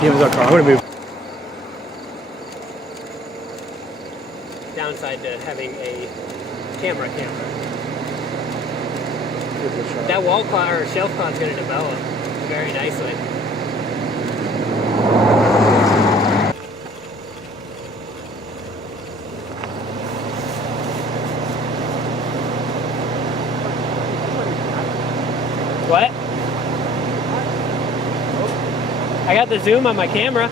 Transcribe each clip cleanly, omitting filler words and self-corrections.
Yeah, it was our car. I'm gonna move. Downside to having a camera. That wall cloud or shelf cloud's going to develop very nicely. What? I got the zoom on my camera.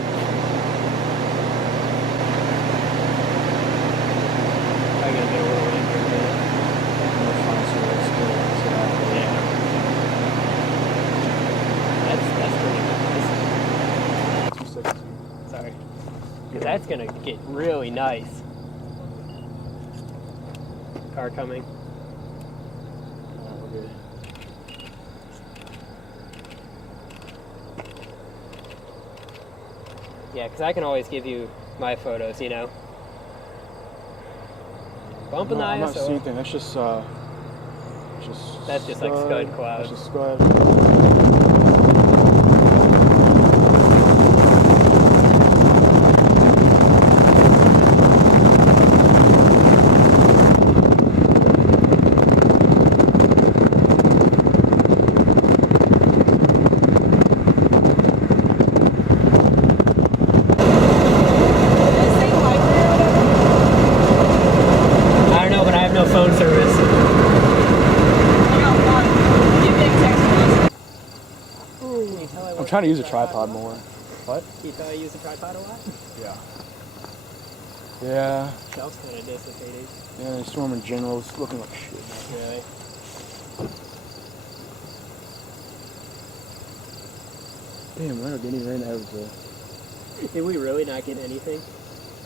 That's gonna get really nice. Car coming. Oh, good. Yeah, because I can always give you my photos, you know. Bumping the ISO. I'm not seeing anything. That's just that's just like scud cloud. That's just scud. I'm trying to use a tripod more. What? Can you tell I use a tripod a lot? Yeah. Yeah. Shelf's kind of dissipating. Yeah, the storm in general is looking like shit. Really? Damn, we're not getting rain in Eversville. Did we really not get anything?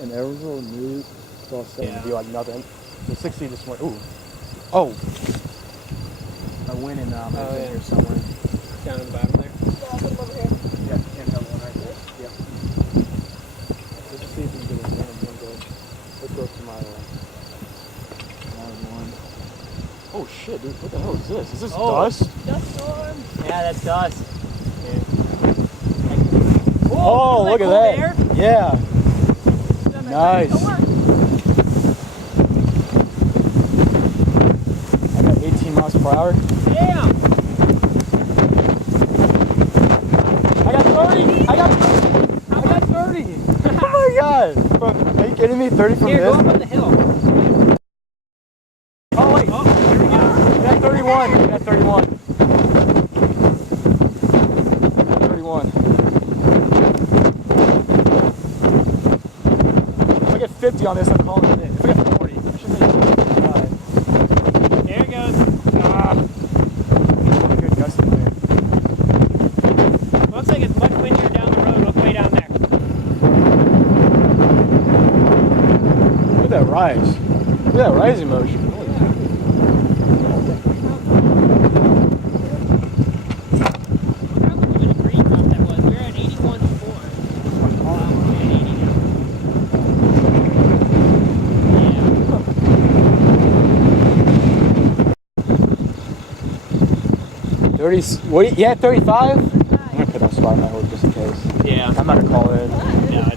In Eversville, New, it's all set to be like nothing. The 60 this morning. Ooh. Oh! I went in here somewhere. Down in the bottom there? Yeah, I'll put them over here. Yeah, can't have one right there. Yep. Let's see if we can get a random one. Let's go to my one. Oh shit, dude, what the hell is this? Is this dust? Dust storm. Yeah, that's dust. Yeah. Oh, look at that. Air? Yeah. Nice. I got 18 miles per hour. Damn! I got 30! I got 30! I got 30! Oh my god! Are you kidding me? 30 from Here, this? go up on the hill. Oh wait! Oh, here we go. We got 31! We got 31. 31. If I get 50 on this, I'm calling it in. If I get 40, I should make it 55. There it goes. Ah! Good gusty wind. Looks like it's much windier down the road. Look way down there. Look at that rise. Look at that rising motion. What? Yeah, 35? I'm gonna put on spot my horse just in case. Yeah. I'm not gonna call in. No.